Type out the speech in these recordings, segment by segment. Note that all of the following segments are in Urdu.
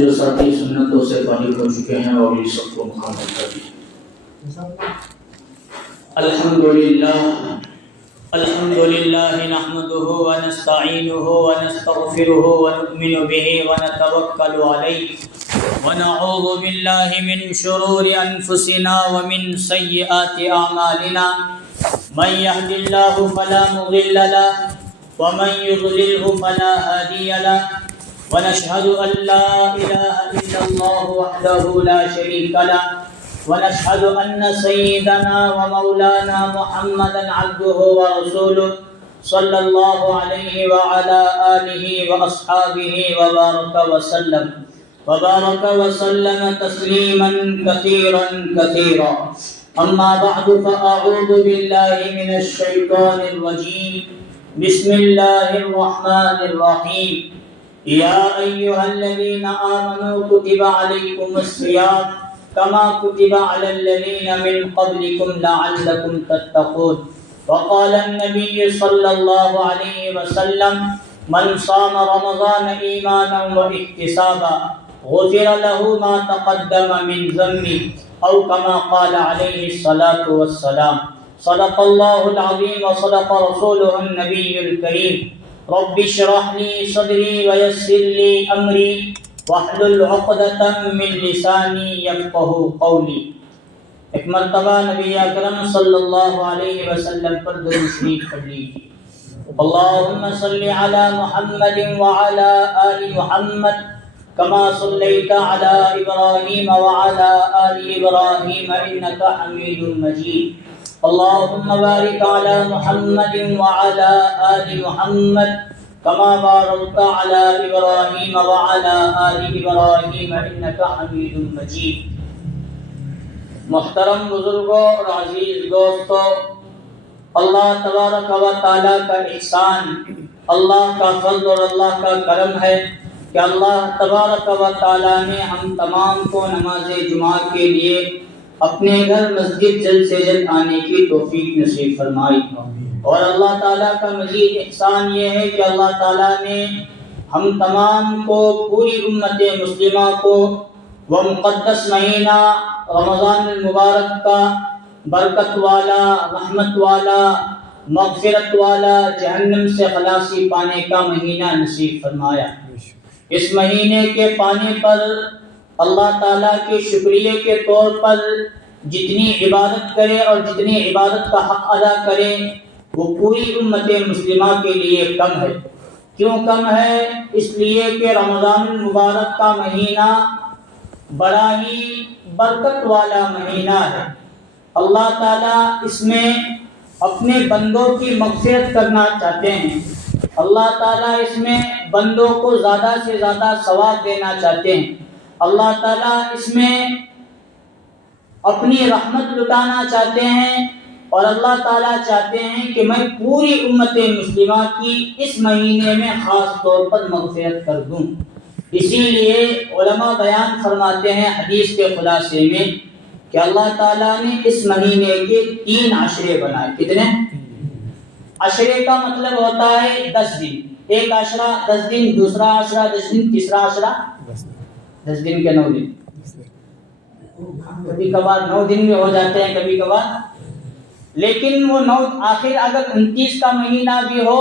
جو ساتھی سنتوں سے فارغ ہو چکے ہیں اور یہ سب کو مکمل کر دیں۔ الحمدللہ نحمده ونستعینه ونستغفره ونؤمن به ونتوکل علیہ ونعوذ باللہ من شرور انفسنا ومن سیئات اعمالنا من يهد الله فلا مضل له ومن يضلله فلا هادي له ونشهد أن لا إله إلا الله وحده لا شريك له ونشهد أن سيدنا ومولانا محمدا عبده ورسوله صلى الله عليه وعلى آله وأصحابه وبارك وسلم تسليما كثيرا كثيرا أما بعد فأعوذ بالله من الشيطان الرجيم بسم الله الرحمن الرحيم يا أيها الذين آمنوا كتب عليكم الصيام كما كتب على الذين من قبلكم لعلكم تتقون وقال النبي صلى الله عليه وسلم من صام رمضان إيمانا واحتسابا غفر له ما تقدم من ذنبه أو كما قال عليه الصلاة والسلام صدق الله العظيم وصدق رسوله النبي الكريم رب اشرح لي صدري ويسر لي أمري واحلل عقدة من لساني يفقهوا قولي۔ ایک مرتبہ نبی اکرم صلی اللہ علیہ وسلم پر درود شریف پڑھ لیجیے۔ اللهم صل على محمد وعلى آل محمد كما صليت على إبراهيم وعلى آل إبراهيم إنك حميد مجيد اللهم بارك على محمد وعلى آل محمد كما باركت على إبراهيم وعلى آل إبراهيم إنك حميد مجيد۔ محترم بزرگوں اور عزیز دوستوں، اللہ تبارک و تعالیٰ کا احسان، اللہ کا فضل اور اللہ کا کرم ہے کہ اللہ تبارک و تعالیٰ نے ہم تمام کو نماز جمعہ کے لیے اپنے گھر مسجد جلد سے جلد آنے کی توفیق نصیب فرمائی۔ اور اللہ تعالیٰ کا مزید احسان یہ ہے کہ اللہ تعالیٰ نے ہم تمام کو، پوری امت مسلمہ کو وہ مقدس مہینہ رمضان المبارک کا برکت والا، رحمت والا، مغفرت والا، جہنم سے خلاصی پانے کا مہینہ نصیب فرمایا۔ اس مہینے کے پانے پر اللہ تعالیٰ کے شکریہ کے طور پر جتنی عبادت کرے اور جتنی عبادت کا حق ادا کرے وہ پوری امت مسلمہ کے لیے کم ہے۔ کیوں کم ہے؟ اس لیے کہ رمضان المبارک کا مہینہ بڑا ہی برکت والا مہینہ ہے۔ اللہ تعالیٰ اس میں اپنے بندوں کی مغفرت کرنا چاہتے ہیں، اللہ تعالیٰ اس میں بندوں کو زیادہ سے زیادہ ثواب دینا چاہتے ہیں، اللہ تعالیٰ اس میں اپنی رحمت لٹانا چاہتے ہیں، اور اللہ تعالیٰ چاہتے ہیں کہ میں پوری امت مسلمہ کی اس مہینے میں خاص طور پر مغفرت کر دوں۔ اسی لیے علماء بیان فرماتے ہیں حدیث کے خلاصے میں کہ اللہ تعالیٰ نے اس مہینے کے 3 عشرے بنائے۔ کتنے عشرے کا مطلب ہوتا ہے 10 دن، ایک عشرہ 10 دن، دوسرا عشرہ 10 دن، تیسرا عشرہ 10 دن کے 9 دن، کبھی کبھار 9 دن میں ہو جاتے ہیں کبھی کبھار، لیکن وہ 9 آخر اگر 29 کا مہینہ بھی ہو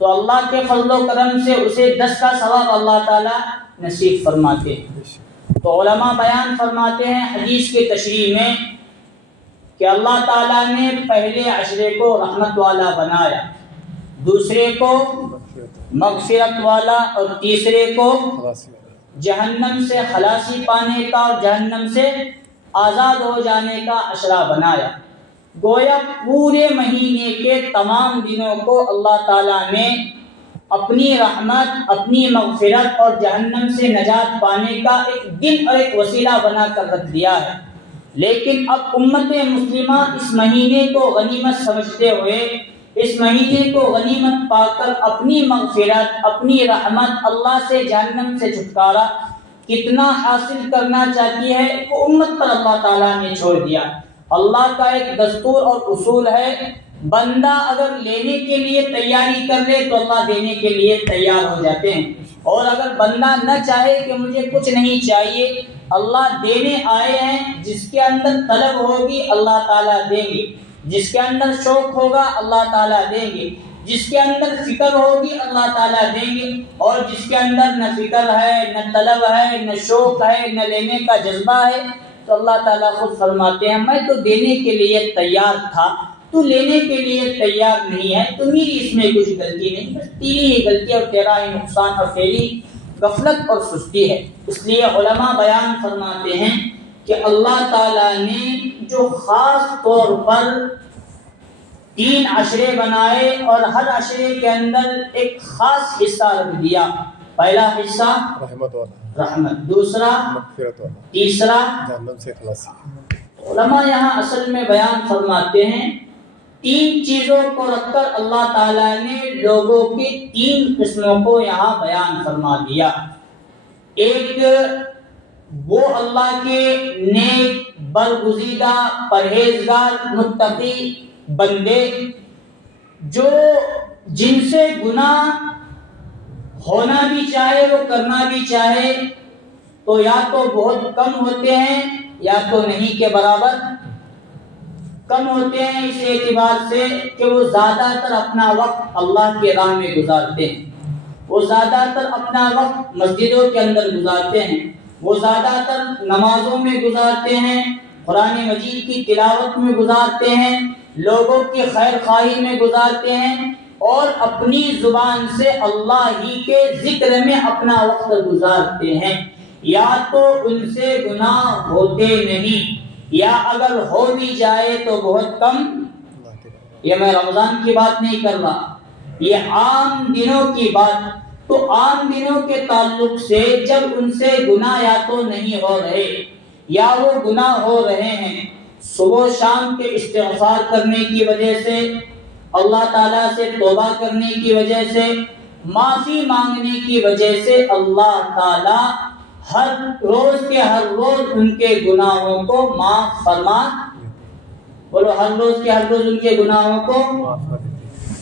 تو اللہ کے فضل و کرم سے اسے 10 کا ثواب اللہ تعالیٰ نصیب فرماتے ہیں۔ تو علماء بیان فرماتے ہیں حدیث کی تشریح میں کہ اللہ تعالیٰ نے پہلے عشرے کو رحمت والا بنایا، دوسرے کو مغفرت والا، اور تیسرے کو جہنم سے خلاصی پانے کا اور جہنم سے آزاد ہو جانے کا عشرہ بنایا۔ گویا پورے مہینے کے تمام دنوں کو اللہ تعالیٰ نے اپنی رحمت، اپنی مغفرت اور جہنم سے نجات پانے کا ایک دن اور ایک وسیلہ بنا کر رکھ دیا ہے۔ لیکن اب امت مسلمہ اس مہینے کو غنیمت سمجھتے ہوئے، اس مہینے کو غنیمت پا کر اپنی مغفرت، اپنی رحمت، اللہ سے جہنم سے چھٹکارا کتنا حاصل کرنا چاہتی ہے وہ امت پر اللہ تعالیٰ نے چھوڑ دیا۔ اللہ کا ایک دستور اور اصول ہے، بندہ اگر لینے کے لیے تیاری کر لے تو اللہ دینے کے لیے تیار ہو جاتے ہیں۔ اور اگر بندہ نہ چاہے کہ مجھے کچھ نہیں چاہیے، اللہ دینے آئے ہیں، جس کے اندر طلب ہوگی اللہ تعالیٰ دیں گے، جس کے اندر شوق ہوگا اللہ تعالیٰ دیں گے، جس کے اندر فکر ہوگی اللہ تعالیٰ دیں گے، اور جس کے اندر نہ فکر ہے، نہ طلب ہے، نہ شوق ہے، نہ لینے کا جذبہ ہے، تو اللہ تعالیٰ خود فرماتے ہیں میں تو دینے کے لیے تیار تھا، تو لینے کے لیے تیار نہیں ہے، تمہیں اس میں کچھ غلطی نہیں، بس تیری ہی غلطی اور تیرا ہی نقصان اور تیری غفلت اور سستی ہے۔ اس لیے علماء بیان فرماتے ہیں کہ اللہ تعالیٰ نے جو خاص طور پر 3 عشرے بنائے اور ہر عشرے کے اندر ایک خاص حصہ رکھ دیا، پہلا حصہ رحمت، دوسرا مغفرت والا، تیسرا جہنم سے خلاصی۔ علماء یہاں اصل میں بیان فرماتے ہیں 3 چیزوں کو رکھ کر اللہ تعالیٰ نے لوگوں کی 3 قسموں کو یہاں بیان فرما دیا۔ ایک وہ اللہ کے نیک، برگزیدہ، پرہیزگار، متقی بندے جو جن سے گناہ ہونا بھی چاہے وہ کرنا بھی چاہے تو یا تو بہت کم ہوتے ہیں یا تو نہیں کے برابر کم ہوتے ہیں، اس اعتبار سے کہ وہ زیادہ تر اپنا وقت اللہ کے راہ میں گزارتے ہیں، وہ زیادہ تر اپنا وقت مسجدوں کے اندر گزارتے ہیں، وہ زیادہ تر نمازوں میں گزارتے ہیں، قرآن مجید کی تلاوت میں گزارتے ہیں، لوگوں کی خیر خواہی میں گزارتے ہیں، اور اپنی زبان سے اللہ ہی کے ذکر میں اپنا وقت گزارتے ہیں۔ یا تو ان سے گناہ ہوتے نہیں، یا اگر ہو بھی جائے تو بہت کم۔ یہ میں رمضان کی بات نہیں کر رہا، یہ عام دنوں کی بات۔ تو عام دنوں کے تعلق سے جب ان سے گناہ یا تو نہیں ہو رہے یا وہ گناہ ہو رہے ہیں، صبح و شام کے استغفار کرنے کی وجہ سے، اللہ تعالیٰ سے توبہ کرنے کی وجہ سے، معافی مانگنے کی وجہ سے اللہ تعالیٰ ہر روز کے ہر روز ان کے گناہوں کو معاف فرما، بولو ہر روز کے ہر روز ان کے گناہوں کو۔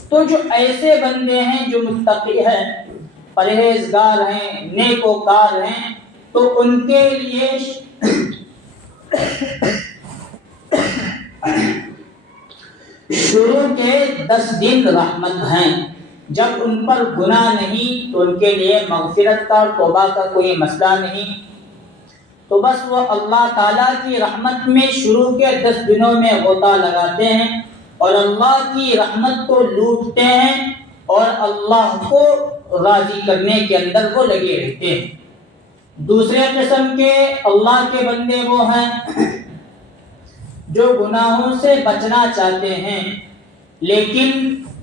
تو جو ایسے بندے ہیں جو متقی ہیں، پرہیزگار ہیں، نیکوکار ہیں، تو ان کے لیے شروع کے 10 دن رحمت ہیں، جب ان پر گناہ نہیں تو ان کے لیے مغفرت کا اور توبہ کا کوئی مسئلہ نہیں، تو بس وہ اللہ تعالیٰ کی رحمت میں شروع کے 10 دنوں میں غوطہ لگاتے ہیں اور اللہ کی رحمت کو لوٹتے ہیں اور اللہ کو راضی کرنے کے اندر وہ لگے رہتے ہیں۔ دوسرے قسم کے اللہ کے بندے وہ ہیں جو گناہوں سے بچنا چاہتے ہیں لیکن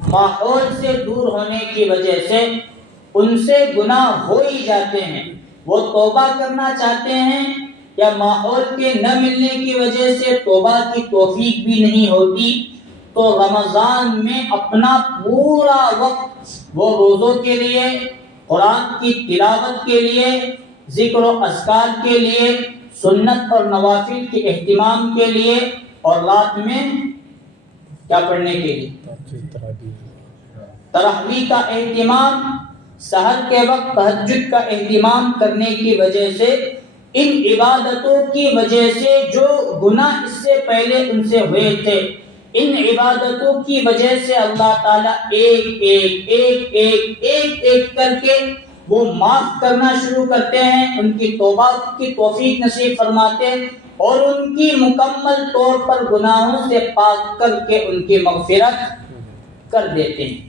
ماحول سے دور ہونے کی وجہ سے ان سے گناہ ہو ہی جاتے ہیں، وہ توبہ کرنا چاہتے ہیں یا ماحول کے نہ ملنے کی وجہ سے توبہ کی توفیق بھی نہیں ہوتی، تو رمضان میں اپنا پورا وقت وہ روزوں کے لیے، قرآن کی تلاوت کے لیے، ذکر و اذکار کے لیے، سنت اور نوافل کے اہتمام کے لیے، اور رات میں کیا پڑھنے کے لیے تراویح کا اہتمام، سحر کے وقت تہجد کا اہتمام کرنے کی وجہ سے، ان عبادتوں کی وجہ سے جو گناہ اس سے پہلے ان سے ہوئے تھے، ان عبادتوں کی وجہ سے اللہ تعالیٰ ایک کر کے وہ معاف کرنا شروع کرتے ہیں، ان کی توبہ کی توفیق نصیب فرماتے ہیں اور ان کی مکمل طور پر گناہوں سے پاک کر کے ان کی مغفرت کر دیتے ہیں۔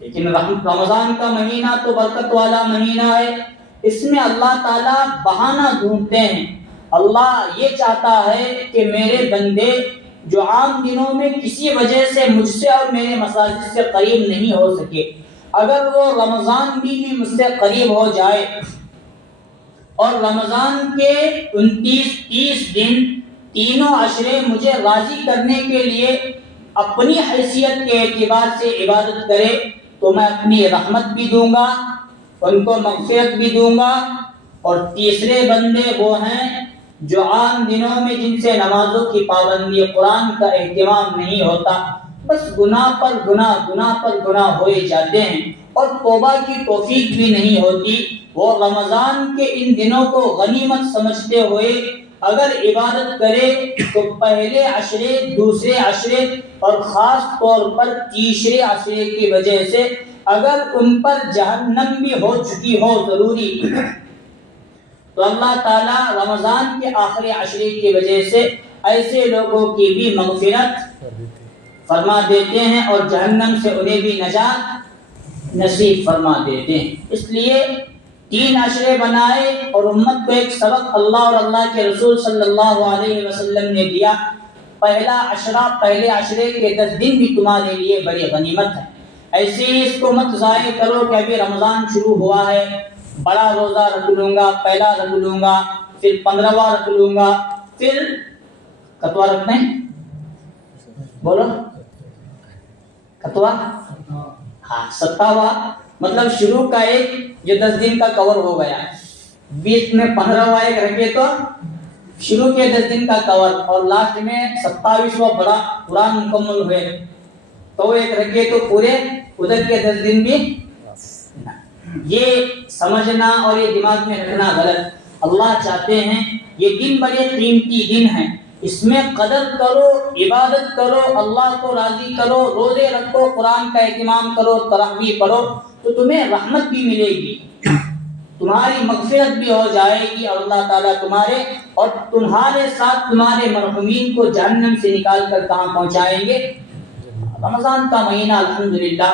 لیکن رمضان کا مہینہ تو برکت والا مہینہ ہے، اس میں اللہ تعالیٰ بہانہ ڈھونڈتے ہیں۔ اللہ یہ چاہتا ہے کہ میرے بندے جو عام دنوں میں کسی وجہ سے مجھ سے اور میرے مساجد سے قریب نہیں ہو سکے، اگر وہ رمضان بھی مجھ سے قریب ہو جائے اور رمضان کے 29-30 دن تینوں عشرے مجھے راضی کرنے کے لیے اپنی حیثیت کے اعتبار سے عبادت کرے تو میں اپنی رحمت بھی دوں گا، ان کو مغفرت بھی دوں گا۔ اور تیسرے بندے وہ ہیں جو عام دنوں میں جن سے نمازوں کی پابندی، قرآن کا اہتمام نہیں ہوتا، بس گناہ پر گناہ ہوئے جاتے ہیں، اور توبہ کی توفیق بھی نہیں ہوتی، وہ رمضان کے ان دنوں کو غنیمت سمجھتے ہوئے اگر عبادت کرے تو پہلے عشرے، دوسرے عشرے اور خاص طور پر تیسرے عشرے کی وجہ سے اگر ان پر جہنم بھی ہو چکی ہو ضروری، تو اللہ تعالیٰ رمضان کے آخری عشرے کی وجہ سے ایسے لوگوں کی بھی مغفرت فرما دیتے ہیں اور جہنم سے انہیں بھی نجات نصیب فرما دیتے ہیں۔ اس لیے 3 عشرے بنائے اور امت کو ایک سبق اللہ اور اللہ کے رسول صلی اللہ علیہ وسلم نے دیا۔ پہلا عشرہ، پہلے عشرے کے 10 دن بھی تمہارے لیے بڑی غنیمت ہے، ایسے ہی اس کو مت ضائع کرو کہ ابھی رمضان شروع ہوا ہے، بڑا روزہ رکھ لوں گا، پہلا رکھ لوں گا، پھر 15واں رکھ لوں گا، پھر کتوا رکھنا ہے، بولو کتوا، ہاں 27واں، مطلب شروع کا ایک جو 10 دن کا کور ہو گیا، بیچ میں 15واں ایک رکھے تو شروع کے 10 دن کا کور، اور لاسٹ میں 27واں بڑا قرآن مکمل ہوئے تو ایک رکھے تو پورے ادھر کے 10 دن بھی۔ یہ سمجھنا اور یہ دماغ میں رکھنا غلط۔ اللہ چاہتے ہیں یہ دن بڑے قیمتی دن ہیں، اس میں قدر کرو، عبادت کرو، اللہ کو راضی کرو، روزے رکھو، قرآن کا اہتمام کرو، تراویح پڑھو تو تمہیں رحمت بھی ملے گی، تمہاری مغفرت بھی ہو جائے گی، اور اللہ تعالیٰ تمہارے اور تمہارے ساتھ تمہارے مرحومین کو جہنم سے نکال کر کہاں پہنچائیں گے؟ رمضان کا مہینہ الحمدللہ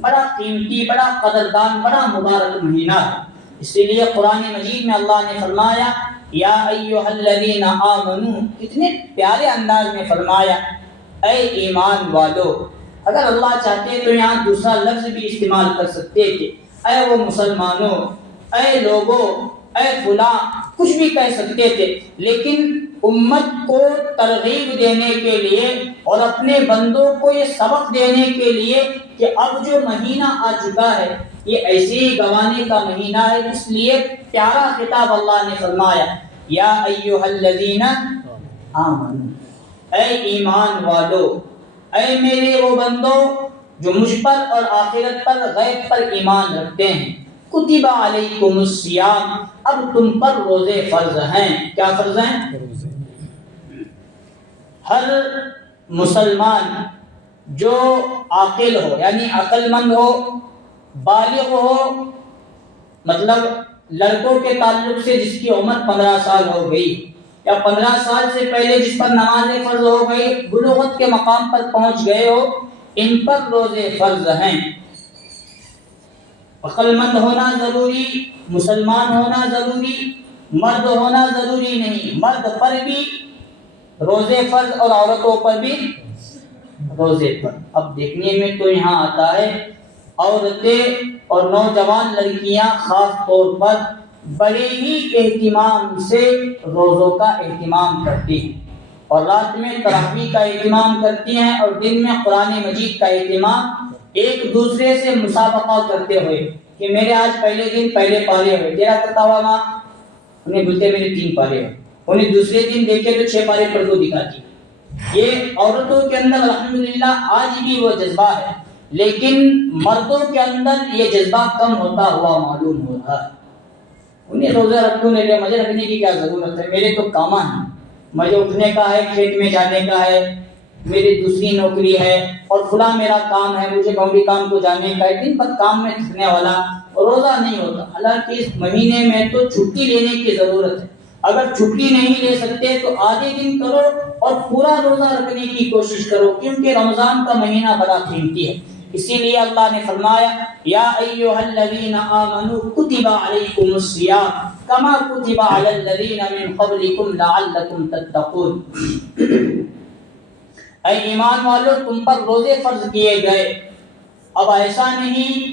بڑا قیمتی، بڑا قدردان، بڑا مبارک مہینہ ہے۔ اسی لیے قرآن مجید میں اللہ نے فرمایا یا ایھا الذین آمنو، کتنے پیارے انداز میں فرمایا اے ایمان والو۔ اگر اللہ چاہتے تو یہاں دوسرا لفظ بھی استعمال کر سکتے تھے، اے وہ مسلمانوں، اے لوگوں، اے فلاں، کچھ بھی کہہ سکتے تھے، لیکن امت کو ترغیب دینے کے لیے اور اپنے بندوں کو یہ سبق دینے کے لیے کہ اب جو مہینہ آ چکا ہے یہ ایسے ہی گوانے کا مہینہ ہے، اس لیے پیارا خطاب اللہ نے فرمایا یا ایھا الذین آمنو، اے ایمان والو، اے میرے وہ بندوں جو مجھ پر اور آخرت پر، غیب پر ایمان رکھتے ہیں، کتب علیکم الصیام، اب تم پر روزے فرض ہیں۔ کیا فرض ہیں؟ ہر مسلمان جو عاقل ہو، یعنی عقل مند ہو، بالغ ہو، مطلب لڑکوں کے تعلق سے جس کی عمر 15 سال ہو گئی یا 15 سال سے پہلے جس پر نماز فرض ہو گئی، بلوغت کے مقام پر پہنچ گئے ہو، ان پر روزے فرض ہیں۔ عقل مند ہونا ضروری، مسلمان ہونا ضروری، مرد ہونا ضروری نہیں، مرد پر بھی روزے فرض اور عورتوں پر بھی روزے فرض۔ اب دیکھنے میں تو یہاں آتا ہے عورتیں اور نوجوان لڑکیاں خاص طور پر بڑے ہی اہتمام سے روزوں کا اہتمام کرتی ہیں، اور رات میں تراویح کا اہتمام کرتی ہیں، اور دن میں قرآن مجید کا اہتمام، ایک دوسرے سے مسابقہ کرتے ہوئے کہ میرے آج پہلے دن پہلے پارے ہوئے، تیرا کرتا ہوا ماں، انہیں بولتے میرے 3 پارے ہوئے، انہیں دوسرے دن دیکھے تو 6 پارے پڑھ کو دکھاتی۔ یہ عورتوں کے اندر الحمدللہ آج بھی وہ جذبہ ہے، لیکن مردوں کے اندر یہ جذبہ کم ہوتا ہوا معلوم ہو رہا ہے۔ انہیں روزہ رکھوں لے لے، مجھے رکھنے کی کیا ضرورت ہے، میرے تو کام ہیں، مجھے اٹھنے کا ہے، کھیت میں جانے کا ہے، میری دوسری نوکری ہے، اور فلاں میرا کام ہے، مجھے گاؤں کام کو جانے کا ہے، دن پر کام میں تھکنے والا روزہ نہیں ہوتا۔ حالانکہ اس مہینے میں تو چھٹی لینے کی ضرورت ہے، اگر چھٹی نہیں لے سکتے تو آدھے دن کرو اور پورا روزہ رکھنے کی کوشش کرو، کیونکہ رمضان کا مہینہ بڑا قیمتی ہے۔ اسی لیے اللہ نے فرمایا یا ایھا الذین آمنوا کتب علیکم الصیام کما کتب علی الذین من قبلکم لعلکم تتقون، اے ایمان والو تم پر روزے فرض کیے گئے۔ اب ایسا نہیں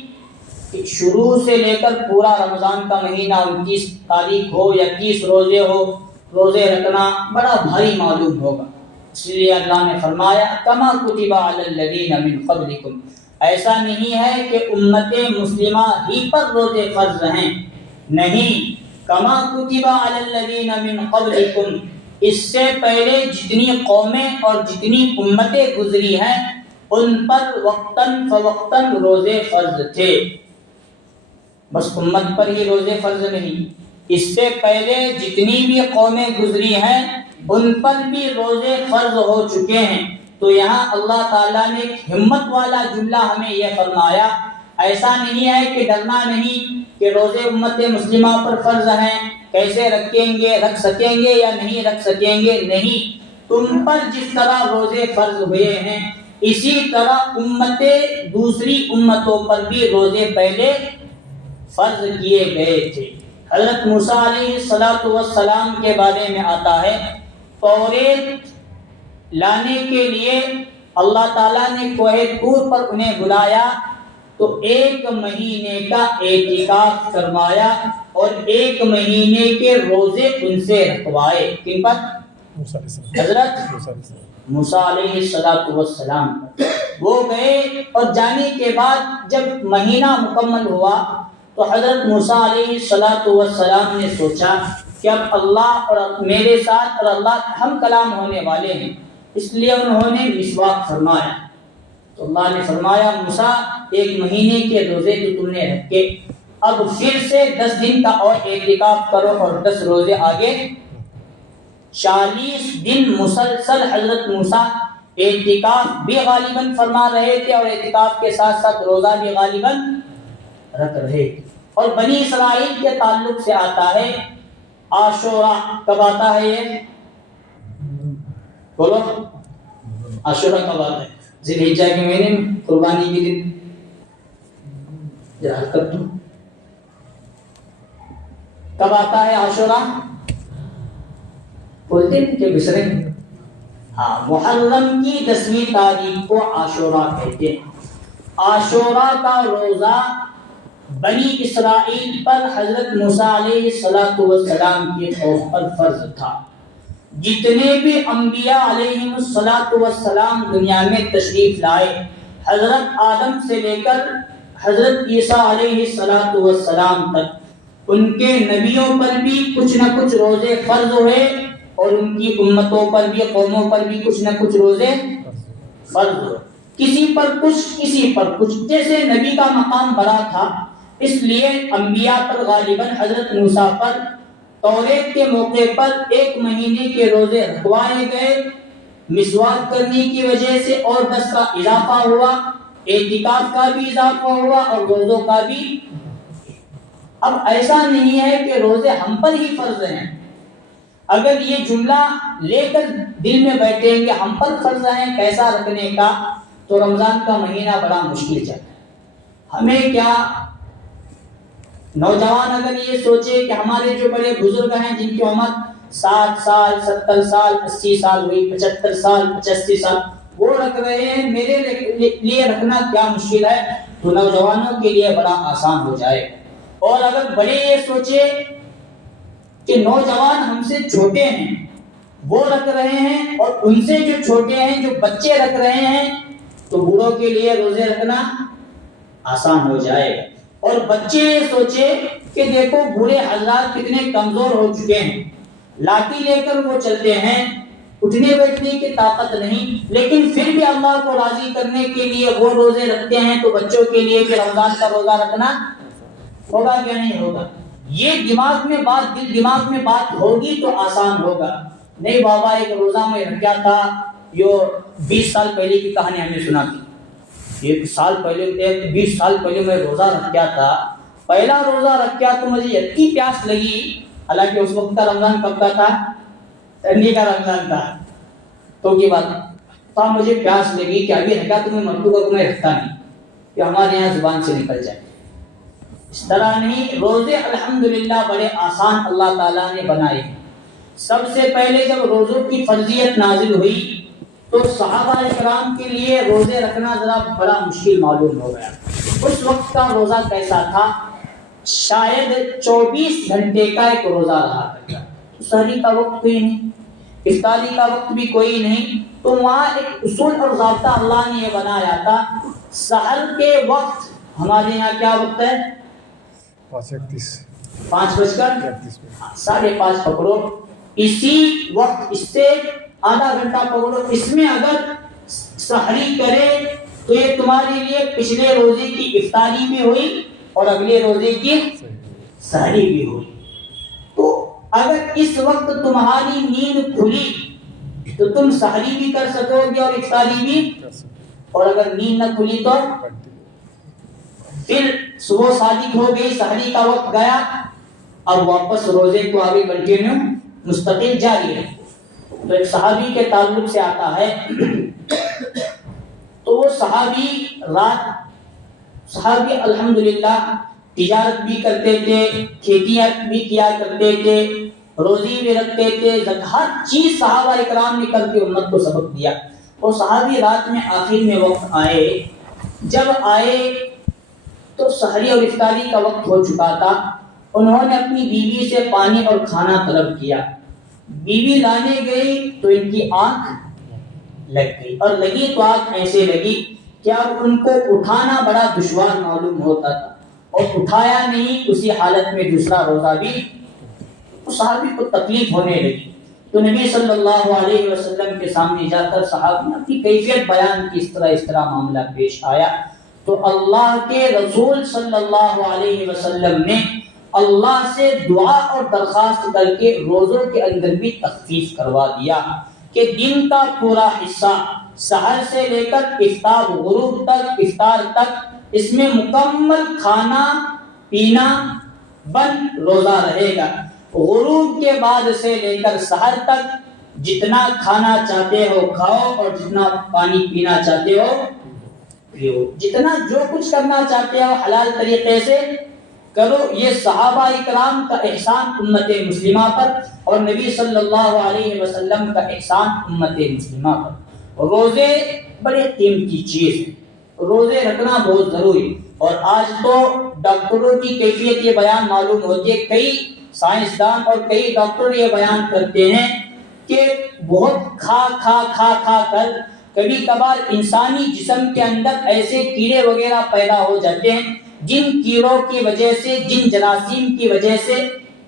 کہ شروع سے لے کر پورا رمضان کا مہینہ 29 تاریخ ہو یا 30 روزے ہو، روزے رکھنا بڑا بھاری معلوم ہوگا، اس لیے اللہ نے فرمایا کما کتب علی الذین من قبلکم، ایسا نہیں ہے کہ امت مسلمہ ہی پر روزے فرض ہیں، نہیں، کما کتب علی الذین من قبلکم، اس سے پہلے جتنی قومیں اور جتنی امتیں گزری ہیں ان پر وقتاً فوقتاً روزے فرض تھے۔ بس امت پر ہی روزے فرض نہیں، اس سے پہلے جتنی بھی قومیں گزری ہیں ان پر بھی روزے فرض ہو چکے ہیں۔ تو یہاں اللہ تعالیٰ نے ہمت والا جملہ ہمیں یہ فرمایا، ایسا نہیں ہے کہ ڈرنا نہیں کہ روزے امت مسلمہ پر فرض ہیں، کیسے رکھ سکیں گے یا نہیں رکھ سکیں گے، نہیں، تم پر جس طرح روزے فرض ہوئے ہیں اسی طرح دوسری امتوں پر بھی روزے پہلے فرض کیے گئے تھے۔ حضرت موسیٰ علیہ السلام کے بارے میں آتا ہے، توریت لانے کے لیے اللہ تعالیٰ نے کوہ طور پر انہیں بلایا تو 1 مہینے کا اعتکاف کروایا اور 1 مہینے کے روزے ان سے رکھوائے۔ کن پر؟ حضرت موسیٰ علیہ السلام۔ وہ گئے اور جانے کے بعد جب مہینہ مکمل ہوا تو حضرت موسیٰ علیہ السلام نے سوچا کہ اب اللہ اور میرے ساتھ اور اللہ ہم کلام ہونے والے ہیں، اس لیے انہوں نے مسواک فرمایا۔ تو اللہ نے فرمایا موسیٰ 1 مہینے کے روزے جو تم نے رکھے اب پھر سے 10 دن کا اور اعتکاف کرو اور 10 روزے آگے 40 دن مسلسل حضرت موسیٰ اعتکاف بھی غالباً فرما رہے تھے اور اعتکاف کے ساتھ ساتھ روزہ بھی غالباً رکھ رہے تھے۔ اور بنی اسرائیل کے تعلق سے آتا ہے عاشورہ۔ کب آتا ہے یہ؟ بولو، عاشورہ کب آتا ہے؟ ذی الحجہ کے مہینے میں، قربانی کے دن۔ ذرا کر دو، کب آتا ہے عاشورہ؟ بولتے ہیں کہ بسرے، ہاں، محرم کی 10ویں تاریخ کو عاشورہ کہتے ہیں۔ عاشورہ کا روزہ بنی اسرائیل پر حضرت موسیٰ علیہ السلام کی قوم پر فرض تھا۔ جتنے بھی انبیاء علیہم السلام دنیا میں تشریف لائے، حضرت آدم سے لے کر حضرت عیسیٰ علیہ السلام تک، ان کے نبیوں پر بھی کچھ نہ کچھ روزے فرض ہوئے اور ان کی امتوں پر بھی، قوموں پر بھی کچھ نہ کچھ روزے فرض ہوئے، کسی پر کچھ، جیسے نبی کا مقام بڑا تھا اس لیے انبیاء پر غالباً حضرت موسیٰ پر توریت کے موقع پر 1 مہینے کے روزے رکھوائے گئے، مسواک کرنے کی وجہ سے اور 10 کا اضافہ ہوا، اعتکاف کا بھی اضافہ ہوا اور روزوں کا بھی۔ اب ایسا نہیں ہے کہ روزے ہم پر ہی فرض ہیں، اگر یہ جملہ لے کر دل میں بیٹھیں گے ہم پر فرض ہیں کیسا رکھنے کا، تو رمضان کا مہینہ بڑا مشکل چلتا ہے۔ ہمیں کیا، نوجوان اگر یہ سوچے کہ ہمارے جو بڑے بزرگ ہیں جن کی عمر 60 سال 70 سال 80 سال ہوئی، 75 سال 85 سال، وہ رکھ رہے ہیں، میرے لیے رکھنا کیا مشکل ہے، تو نوجوانوں کے لیے بڑا آسان ہو جائے۔ اور اگر بڑے یہ سوچے کہ نوجوان ہم سے چھوٹے ہیں وہ رکھ رہے ہیں اور ان سے جو چھوٹے ہیں جو بچے رکھ رہے ہیں، تو بوڑھوں کے لیے روزے رکھنا آسان ہو جائے۔ اور بچے یہ سوچے کہ دیکھو بوڑھے حضرات کتنے کمزور ہو چکے ہیں، لاٹھی لے کر وہ چلتے ہیں، اٹھنے بیٹھنے کی طاقت نہیں، لیکن پھر بھی اللہ کو راضی کرنے کے لیے وہ روزے رکھتے ہیں، تو بچوں کے لیے بھی رمضان کا روزہ رکھنا ہوگا کیا نہیں ہوگا؟ یہ دماغ میں بات ہوگی تو آسان ہوگا۔ نہیں بابا ایک روزہ میں رکھا تھا، یہ 20 سال پہلے کی کہانی ہمیں سنا تھی، 20 سال پہلے میں روزہ رکھا تھا، پہلا روزہ رکھا تو مجھے اتنی پیاس لگی، حالانکہ اس وقت کا رمضان کب کا تھا؟ ٹھنڈی کا رمضان تھا، تو کی بات تھا، مجھے پیاس لگی کہ ابھی رکھا تو میں مرتبہ کو میں رکھتا نہیں، کہ ہمارے یہاں زبان سے نکل جائے۔ اس طرح نہیں، روزے الحمدللہ بڑے آسان اللہ تعالیٰ نے بنائے۔ سب سے پہلے جب روزوں کی فرضیت نازل ہوئی تو صحابہ کرام کے لیے روزے رکھنا ذرا بڑا مشکل معلوم ہو گیا۔ اس وقت کا روزہ کیسا تھا؟ شاید 24 گھنٹے کا ایک روزہ رہا کرتا، سحری کا وقت کوئی نہیں، افطاری کا وقت بھی کوئی نہیں، تو وہاں ایک اصول اور ضابطہ اللہ نے یہ بنایا تھا، سحر کے وقت ہمارے یہاں کیا وقت ہے؟ 5:31 5:30 پکڑو، اسی وقت اس سے آدھا گھنٹہ پکڑو، اس میں اگر سحری کرے تو یہ تمہارے لیے پچھلے روزے کی افطاری بھی ہوئی اور اگلے روزے کی سحری بھی ہوئی. تو اگر اس وقت تمہاری نیند کھلی تو تم سحری بھی کر سکو گے اور افطاری بھی, اور اگر نیند نہ کھلی تو پھر صبح صادق ہو گئی, سحری کا وقت گیا, اب واپس روزے کو آگے کنٹینیو مستقل جاری ہے. تو ایک صحابی کے تعلق سے آتا ہے, تو وہ صحابی الحمدللہ تجارت بھی کرتے تھے, کھیتیاں بھی کیا کرتے تھے, روزی بھی رکھتے تھے, ہر چیز صحابہ اکرام نے کر کے امت کو سبق دیا. وہ صحابی رات میں آخر میں وقت آئے, جب آئے تو سحری اور افطاری کا وقت ہو چکا تھا. انہوں نے اپنی بیوی سے پانی اور کھانا طلب کیا. بیوی لانے گئی تو ان کی آنکھ لگ گئی, اور لگی تو آنکھ ایسے لگی کہ اب ان کو اٹھانا بڑا دشوار معلوم ہوتا تھا, اور اٹھایا نہیں, اسی حالت میں دوسرا روزہ بھی. صحابی کو تکلیف ہونے لگی تو نبی صلی اللہ علیہ وسلم کے سامنے جا کر صحابی نے اپنی کیفیت بیان کی, اس طرح معاملہ پیش آیا. تو اللہ کے رسول صلی اللہ علیہ وسلم نے اللہ سے دعا اور درخواست کر کے روزوں کے اندر بھی تخفیف کروا دیا کہ دن کا پورا حصہ سحر سے لے کر افطار غروب تک, افطار تک, اس میں مکمل کھانا پینا بند روزہ رہے گا. غروب کے بعد سے لے کر سحر تک جتنا کھانا چاہتے ہو کھاؤ, اور جتنا پانی پینا چاہتے ہو پیو, جتنا جو کچھ کرنا چاہتے ہو حلال طریقے سے کرو. یہ صحابہ اکرام کا احسان امت مسلمہ پر, اور نبی صلی اللہ علیہ وسلم کا احسان امت مسلمہ پر. روزے بڑے قیمتی چیز ہیں, روزے رکھنا بہت ضروری. اور آج تو ڈاکٹروں کی کیفیت یہ بیان معلوم ہوتی ہے, کئی سائنسدان اور کئی ڈاکٹر یہ بیان کرتے ہیں کہ بہت کھا کر کبھی کبھار انسانی جسم کے اندر ایسے کیڑے وغیرہ پیدا ہو جاتے ہیں جن کیڑوں کی وجہ سے, جن جراثیم کی وجہ سے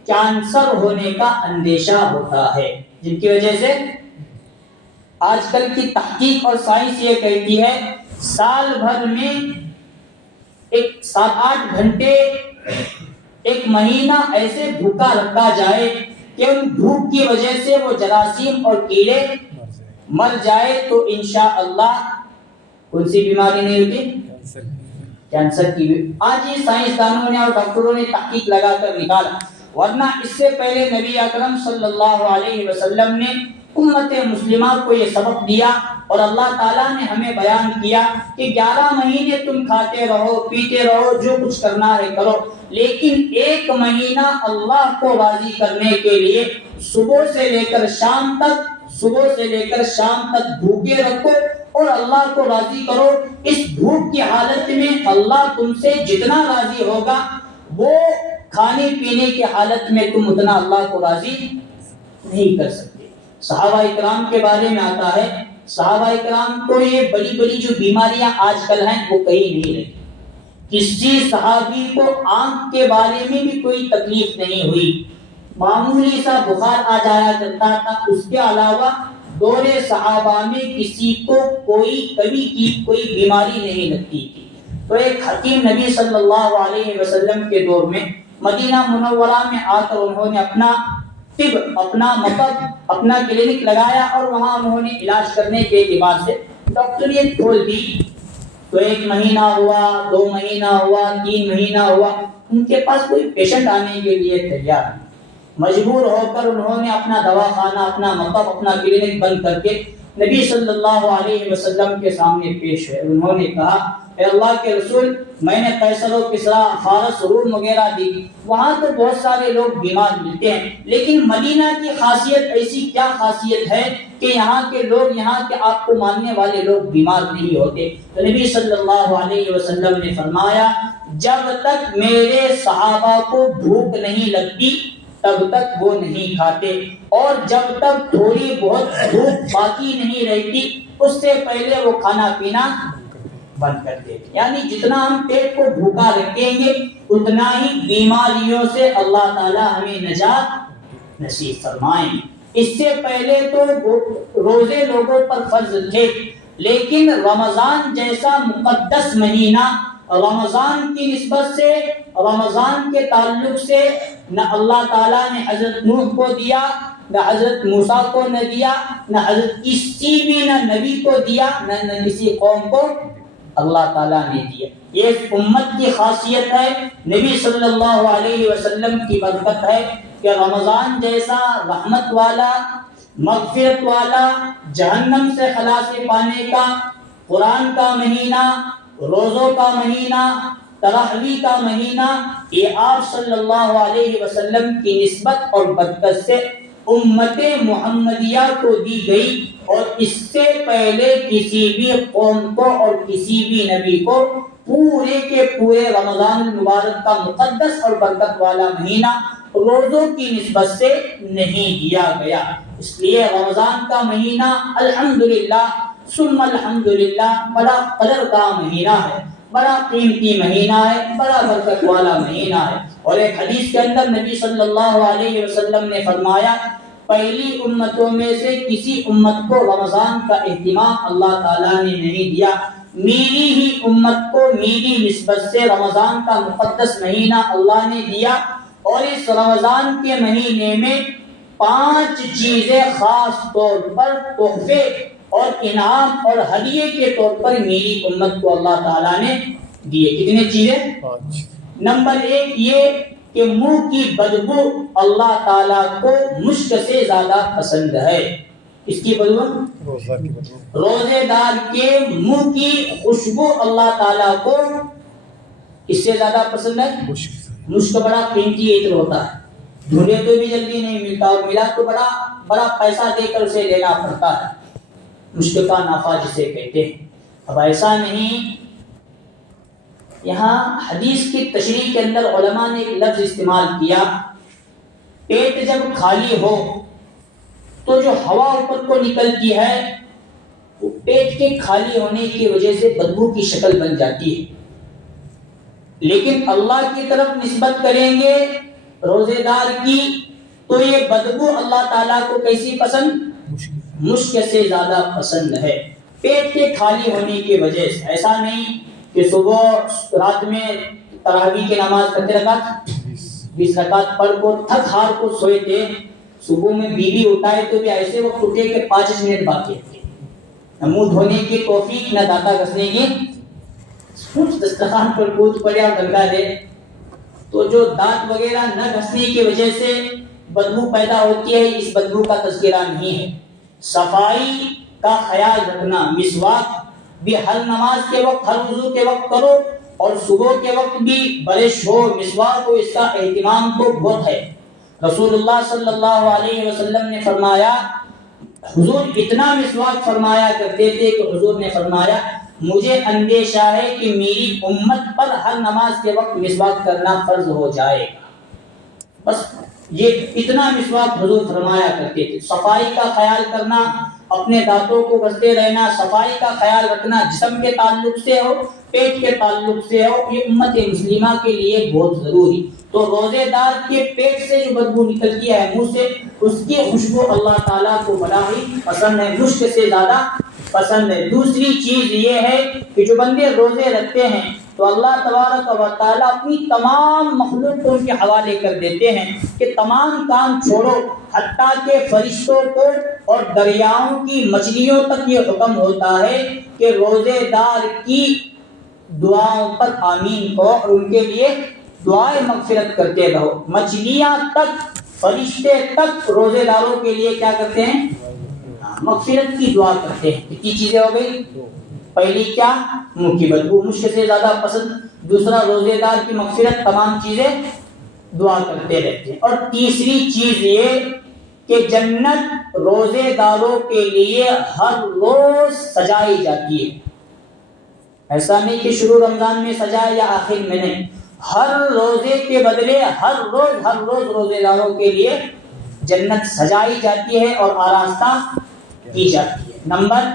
کینسر ہونے کا اندیشہ ہوتا ہے, جن کی وجہ سے آج کل کی تحقیق اور سائنس یہ کہتی ہے سال بھر میں 7-8 گھنٹے ایک مہینہ ایسے بھوکا رکھا جائے کہ ان بھوک کی وجہ سے وہ جراثیم اور کیڑے مر جائے تو انشاءاللہ کون سی بیماری نہیں ہوتی, کینسر کی. آج یہ سائنسدانوں نے اور ڈاکٹروں نے تحقیق لگا کر نکالا, ورنہ اس سے پہلے نبی اکرم صلی اللہ علیہ وسلم نے امت مسلمہ کو یہ سبق دیا, اور اللہ تعالیٰ نے ہمیں بیان کیا کہ 11 مہینے تم کھاتے رہو پیتے رہو, جو کچھ کرنا ہے کرو, لیکن ایک مہینہ اللہ کو راضی کرنے کے لیے صبح سے لے کر شام تک بھوکے رکھو اور اللہ کو راضی کرو. اس بھوک کی حالت میں اللہ تم سے جتنا راضی ہوگا وہ کھانے پینے کی حالت میں تم اتنا اللہ کو راضی نہیں کر سکتے. صحابہ اکرام کے بارے میں آتا ہے, صحابہ اکرام کو یہ بڑی بڑی جو بیماریاں آج کل ہیں وہ کہیں نہیں رہی. کسی صحابی کو آنکھ کے بارے میں بھی کوئی تکلیف نہیں ہوئی, معمولی سا بخار آ جایا کرتا تھا. اس کے علاوہ دور صحابہ میں کسی کو کبھی کی کوئی بیماری نہیں لگتی تھی. تو ایک حکیم نبی صلی اللہ علیہ وسلم کے دور میں مدینہ منورہ میں آ کر انہوں نے اپنا طب, اپنا مطب, اپنا کلینک لگایا, اور وہاں انہوں نے علاج کرنے کے اعتبار سے ڈاکٹریت کھول دی. تو 1 مہینہ ہوا, 2 مہینہ ہوا, 3 مہینہ ہوا, ان کے پاس کوئی پیشنٹ آنے کے لیے تیار نہیں. مجبور ہو کر انہوں نے اپنا دواخانہ, اپنا مطب, اپنا کلینک بند کر کے نبی صلی اللہ علیہ وسلم کے سامنے پیش ہوئے. انہوں نے کہا اے اللہ کے رسول, میں نے قیصر و کسریٰ, فارس, روم وغیرہ دی, وہاں تو بہت سارے لوگ بیمار ملتے ہیں, لیکن مدینہ کی خاصیت ایسی کیا خاصیت ہے کہ یہاں کے لوگ, یہاں کے آپ کو ماننے والے لوگ بیمار نہیں ہوتے؟ تو نبی صلی اللہ علیہ وسلم نے فرمایا جب تک میرے صحابہ کو بھوک نہیں لگتی تب تک وہ نہیں کھاتے, اور جب تک تھوڑی بہت بھوک باقی نہیں رہتی اس سے پہلے وہ کھانا پینا بند کر دے. یعنی جتنا ہم پیٹ کو بھوکا رکھیں گے اتنا ہی بیماریوں سے اللہ تعالی ہمیں نجات نصیب فرمائیں. اس سے پہلے تو روزے لوگوں پر فرض تھے, لیکن رمضان جیسا مقدس مہینہ, رمضان کی نسبت سے، رمضان کے تعلق سے نہ اللہ تعالیٰ نے حضرت نوح کو دیا، نہ حضرت موسیٰ کو نہ دیا، نہ حضرت کسی بھی نہ نبی کو دیا، نہ کسی قوم کو اللہ تعالیٰ نے دیا۔ یہ اس امت کی خاصیت ہے، نبی صلی اللہ علیہ وسلم کی برکت ہے کہ رمضان جیسا رحمت والا، مغفرت والا، جہنم سے خلاصی پانے کا، قرآن کا مہینہ، روزوں کا مہینہ، تراویح کا مہینہ، یہ آپ صلی اللہ علیہ وسلم کی نسبت اور برکت سے امت محمدیہ کو دی گئی، اور اس سے پہلے کسی بھی قوم کو اور کسی بھی نبی کو پورے کے پورے رمضان المبارک کا مقدس اور برکت والا مہینہ روزوں کی نسبت سے نہیں دیا گیا۔ اس لیے رمضان کا مہینہ الحمدللہ ثم الحمدللہ بڑا قدر کا مہینہ ہے، بڑا قیمتی مہینہ ہے، بڑا برکت والا مہینہ ہے۔ اور ایک حدیث کے اندر نبی صلی اللہ علیہ وسلم نے فرمایا، پہلی امتوں میں سے کسی امت کو رمضان کا اہتمام اللہ تعالیٰ نے نہیں دیا، میری ہی امت کو میری نسبت سے رمضان کا مقدس مہینہ اللہ نے دیا، اور اس رمضان کے مہینے میں 5 چیزیں خاص طور پر تحفے اور انعام اور ہدیے کے طور پر میری امت کو اللہ تعالیٰ نے دیے۔ کتنے چیزیں؟ 5۔ نمبر 1 یہ کہ منہ کی بدبو اللہ تعالیٰ کو مشک سے زیادہ پسند ہے۔ اس کی بدبو؟ روزہ کی بدبو۔ روزے دار کے منہ کی خوشبو اللہ تعالیٰ کو اس سے زیادہ پسند ہے۔ مشک بڑا قیمتی عطر ہوتا ہے، ڈھونڈے تو بھی جلدی نہیں ملتا، اور ملا تو بڑا پیسہ دے کر اسے لینا پڑتا ہے، مشک کا نافع جسے کہتے ہیں۔ اب ایسا نہیں، یہاں حدیث کی تشریح کے اندر علماء نے ایک لفظ استعمال کیا، پیٹ جب خالی ہو تو جو ہوا اوپر کو نکلتی ہے وہ پیٹ کے خالی ہونے کی وجہ سے بدبو کی شکل بن جاتی ہے، لیکن اللہ کی طرف نسبت کریں گے روزے دار کی تو یہ بدبو اللہ تعالیٰ کو کیسی پسند؟ مشک سے زیادہ پسند ہے، پیٹ کے خالی ہونے کی وجہ سے۔ ایسا نہیں کہ صبح رات میں تراویح کی نماز کرتے رکعت 20 رکعت پڑھ کو تھک ہار کو سوئے تھے، صبح میں بیوی اٹھائے تو بھی ایسے وقت اٹھے کہ 5 منٹ باقی تھے، نہ منہ دھونے کی توفیق، نہ دانت گھسنے کی، دسترخوان پر کود پڑے اور دھنکا دے، تو جو دانت وغیرہ نہ گھسنے کی وجہ سے بدبو پیدا ہوتی ہے، اس بدبو کا تذکرہ نہیں ہے۔ صفائی کا خیال رکھنا، مسواک بھی ہر نماز کے وقت، ہر وضو کے وقت کرو، اور صبح کے وقت بھی برش ہو، مسواک ہو، اس کا اہتمام تو بہت ہے۔ رسول اللہ صلی اللہ علیہ وسلم نے فرمایا، حضور اتنا مسواک فرمایا کرتے تھے کہ حضور نے فرمایا، مجھے اندیشہ ہے کہ میری امت پر ہر نماز کے وقت مسواک کرنا فرض ہو جائے گا۔ بس یہ اتنا مسواک حضور فرمایا کرتے تھے۔ صفائی کا خیال کرنا، اپنے دانتوں کو گھستے رہنا، صفائی کا خیال رکھنا، جسم کے تعلق سے ہو، پیٹ کے تعلق سے ہو، یہ امت مسلمہ کے لیے بہت ضروری۔ تو روزے دار کے پیٹ سے جو بدبو نکلتی ہے منہ سے، اس کی خوشبو اللہ تعالیٰ کو بڑا ہی پسند ہے، مشک سے زیادہ پسند ہے۔ دوسری چیز یہ ہے کہ جو بندے روزے رکھتے ہیں تو اللہ تبارک و تعالیٰ اپنی تمام مخلوق کو ان کے حوالے کر دیتے ہیں کہ تمام کام چھوڑو، حتیٰ کہ فرشتوں کو اور دریاؤں کی مچھلیوں تک یہ حکم ہوتا ہے کہ روزے دار کی دعاؤں پر آمین کہو اور ان کے لیے دعائیں مغفرت کرتے رہو۔ مچھلیاں تک، فرشتے تک روزے داروں کے لیے کیا کرتے ہیں؟ مغفرت کی دعا کرتے ہیں۔ کتنی چیزیں ہو گئی؟ پہلی کیا؟ منہ کی بدبو مشک سے زیادہ پسند، دوسرا روزے دار کی مغفرت، تمام چیزیں دعا کرتے رہتے ہیں، اور تیسری چیز یہ کہ جنت روزے داروں کے لیے ہر روز سجائی جاتی ہے۔ ایسا نہیں کہ شروع رمضان میں سجائے یا آخر میں، نہیں، ہر روزے کے بدلے ہر روز روزے داروں کے لیے جنت سجائی جاتی ہے اور آراستہ کی جاتی ہے۔ نمبر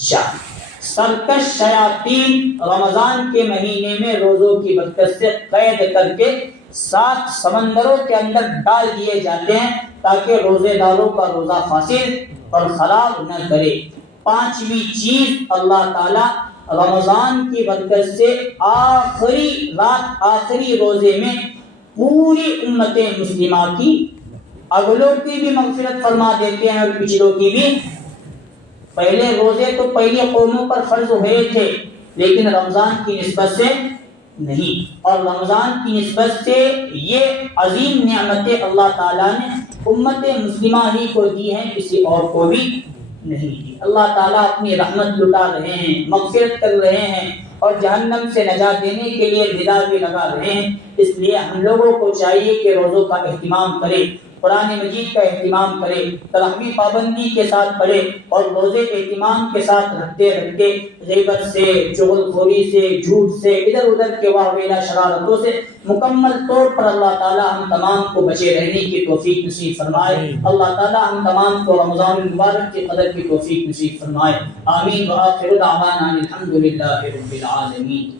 4، سرکش شیاطین رمضان کے مہینے میں روزوں کی برکت سے قید کر کے 7 سمندروں کے اندر ڈال دیے جاتے ہیں تاکہ روزے داروں کا روزہ فاسد اور خراب نہ کرے۔ 5ویں چیز، اللہ تعالیٰ رمضان کی برکت سے آخری رات آخری روزے میں پوری امت مسلمہ کی اگلوں کی بھی مغفرت فرما دیتے ہیں اور پچھلوں کی بھی. پہلے روزے تو پہلی قوموں پر فرض ہوئے تھے لیکن رمضان کی نسبت سے نہیں, اور رمضان کی نسبت سے یہ عظیم نعمتیں اللہ تعالیٰ نے امت مسلمہ ہی کو دی ہیں, کسی اور کو بھی نہیں دی. اللہ تعالیٰ اپنی رحمت لٹا رہے ہیں, مغفرت کر رہے ہیں اور جہنم سے نجات دینے کے لیے دلا بھی لگا رہے ہیں. اس لیے ہم لوگوں کو چاہیے کہ روزوں کا اہتمام کریں, قرآن مجید کا اہتمام کرے, تراویح پابندی کے ساتھ پڑھے اور روزے اہتمام کے ساتھ رکھتے رکھتے غیبت سے, چغل خوری سے, جھوٹ سے, ادھر ادھر کے واویلا شرارتوں سے مکمل طور پر اللہ تعالی ہم تمام کو بچے رہنے کی توفیق نصیب فرمائے. اللہ تعالی ہم تمام کو رمضان المبارک کی قدر کی توفیق نصیب فرمائے. آمین. وآخر دعوانا الحمدللہ رب العالمین.